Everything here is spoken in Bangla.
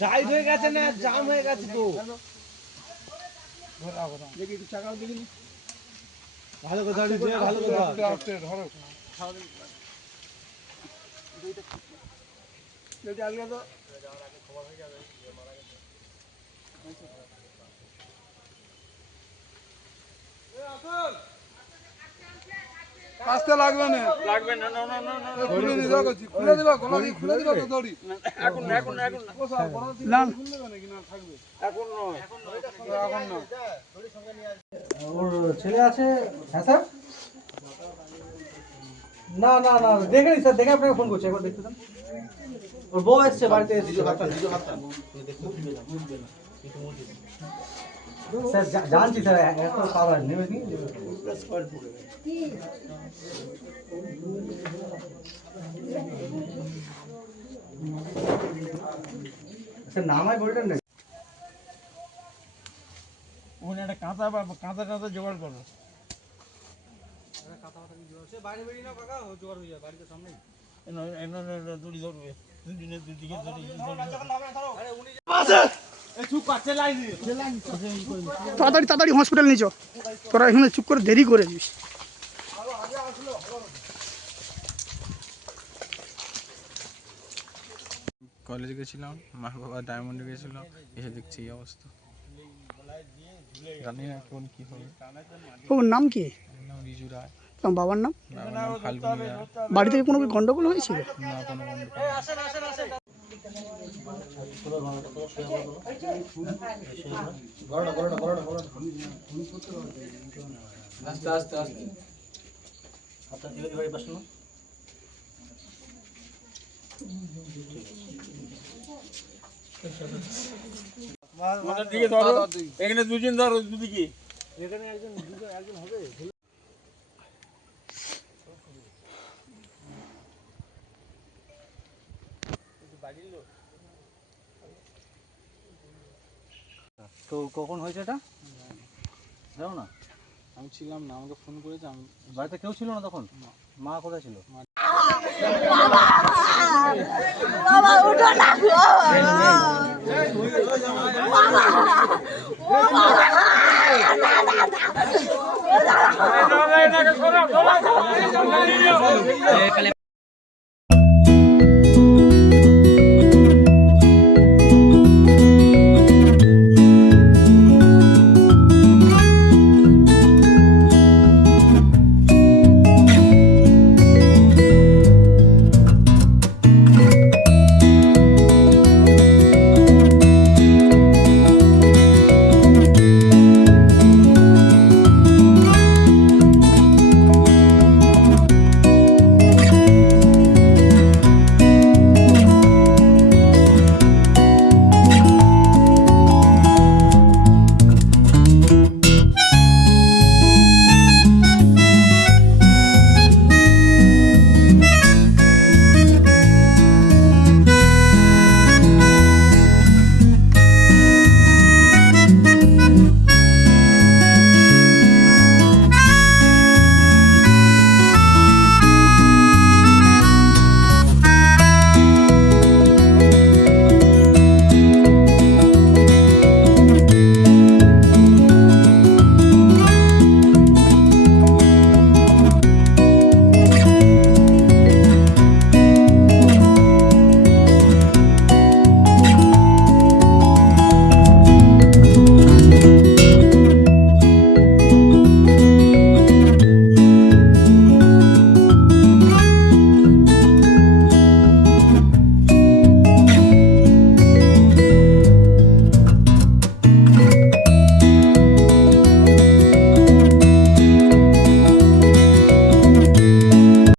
টাইট হয়ে গেছে না, জাম হয়ে গেছে তো। দেখি একটু চাকাও দেখিনি। ভালো কথা দিছে, ভালো কথা। ধরো যদি আলগা তো যাওয়ার আগে খবর হয়ে যাবে যে মারা গেছে। কাস্তে লাগবে না, লাগবে না, না না না না, খুলে দিবা কইছি, খুলে দিবা, গলা দিয়ে খুলে দিবা তো দড়ি। এখন কোসা বড় দিন খুলে দেবে নাকি না থাকবে? এখন নয়, এখন না। দড়ি সঙ্গে নিয়ে আসবে। ওর ছেলে আছে? হ্যাঁ স্যার। না না না, দেখে নি স্যার, দেখে আপনাকে ফোন করছি, একবার দেখতে দেন। ওর বউ এসছে বাড়িতে, স্যার জানছি স্যার, এত পাওয়ার নেবে নি। স্যার নামায় বলতেন না, ওখানে একটা কাঁথা বা কাঁথা জোগাড় করো। বাইরে বেরিয়ে নাও কাকা, জোগাড় হয়ে যায় বাড়িতে সামনে। দড়ি ধরবে, দুদিকে দড়ি। তাড়াতাড়ি তাড়াতাড়ি হসপিটাল নিয়ে যাও, তোরা এখানে চুপ করে দেরি করে দিস। কলেজে গেছিলাম, মা বাবা ডায়মন্ডে গেছিলাম, এসে দেখছি এই অবস্থা। জানি না এখন কি হবে। ওর নাম কি? নাম রিজু রায়। তোমার বাবার নাম? বাবার নাম ফাল্গুনি রায়। বাড়ি থেকে কোনো কি গন্ডগোল হয়েছিল? না, কোনো গন্ডগোল আস্তে আস্তে আস্তে হাতটা ধীরে ধীরে বসো না। দিকে ধরো, এখানে দুজন ধরো, দুদিকে। এখানে একজন হবে। তো কখন হয়েছে এটা জানো না? আমি ছিলাম না, আমাকে ফোন করেছে। আমি বাড়িতে কেউ ছিল না তখন? মা কোথায় ছিল? বাবা উঠো না গো বাবা